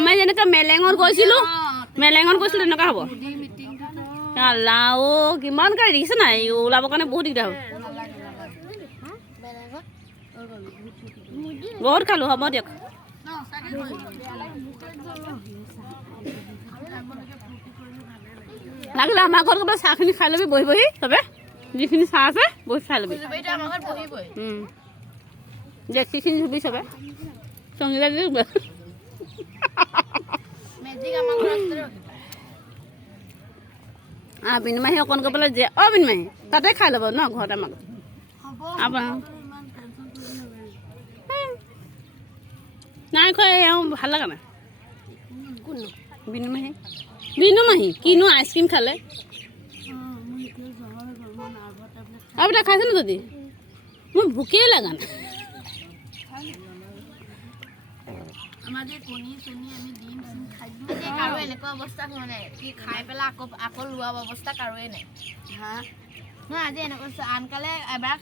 আমি যেনেকৈ মেলেঙত গৈছিলোঁ তেনেকুৱা হ'ব আল্লাহ অ' কিমান গাড়ী দেখিছে নাই ওলাবৰ কাৰণে বহুত দিগদাৰ হ'ব বহুত খালোঁ হ'ব দিয়ক লাগিলে আমাৰ ঘৰত ক'ৰবাত চাহখিনি খাই ল'বি বহি বহি চবে যিখিনি চাহ আছে বহি খাই ল'বি ডেক্সিখিনি ধুবি চবে চঙিলা দি বিনুমাহী অকণ গৈ পেলাই যে অ' বিনুমাহী তাতে খাই ল'ব ন ঘৰতে আমাক নাই খোৱা এওঁ ভাল লগা নাই বিনুমাহী কিনো আইচক্ৰীম খালে আৰু এটা খাইছিলোঁ যদি মোৰ ভোকেই লগা নাই আমাৰ যে কণী চণী আমি ডিম চিম খাইছোঁ কাৰো এনেকুৱা অৱস্থা হোৱা নাই কি খাই পেলাই আকৌ লোৱা অৱস্থা কাৰোৱে নাই হা নহয় আজি এনেকুৱা আনকালে এবাৰ